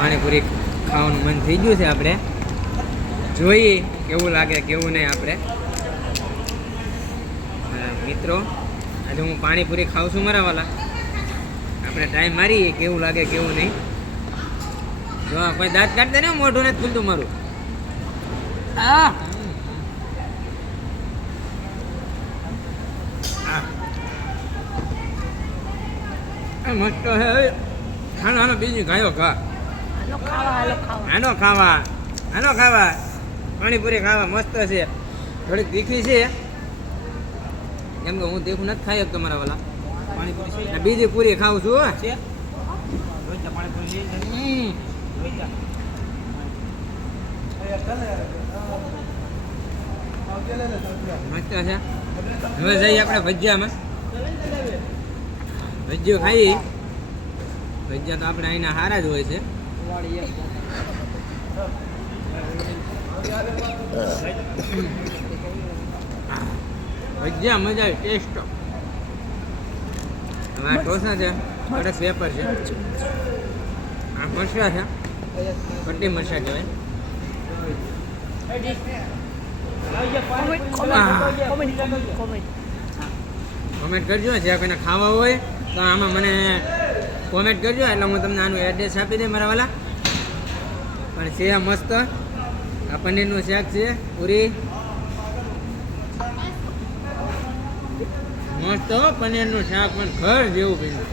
પાણીપુરી ખાવાનું મન થઈ ગયું છે. આપણે જોઈએ કેવું લાગે કેવું નહીં. આપણે મિત્રો આજે હું પાણીપુરી ખાઉં છું મારા વાલા. આપણે ટાઈમ મારીએ કેવું લાગે કેવું નહીં. જો કોઈ દાંત કાઢતે ને મોઢું નથી ખુલતું મારું. મસ્ત છે. હાલો હાલો બીજી ગાયો ખા. આનો ખાવા પાણીપુરી ખાવા મસ્ત છે. થોડીક તીખી છે કેમ કે હું તીખું નથી ખાઈ શકતો મારા વાલા. પાણીપુરી છે બીજી પૂરી ખાઉં છું. મસ્ત છે. હવે જઈએ આપણે ભજીયામાં. ભજીયો ખાઈ. ભજીયા તો આપણે અહીંના સારા જ હોય છે. ભજીયા મજા આવી ટેસ્ટ. હવે આ ઢોસા છે કડક વેપર છે. આ મરચા છે કટી મરચા કહેવાય. કોમેન્ટ કરજો જે કોઈને ખાવા હોય તો આમાં મને કોમેન્ટ કરજો એટલે હું તમને આનું એડ્રેસ આપી દઉં મારા વાલા. પણ છે મસ્ત. આ પનીરનું શાક છે પૂરી મસ્ત. પનીરનું શાક પણ ઘર જેવું બન્યું.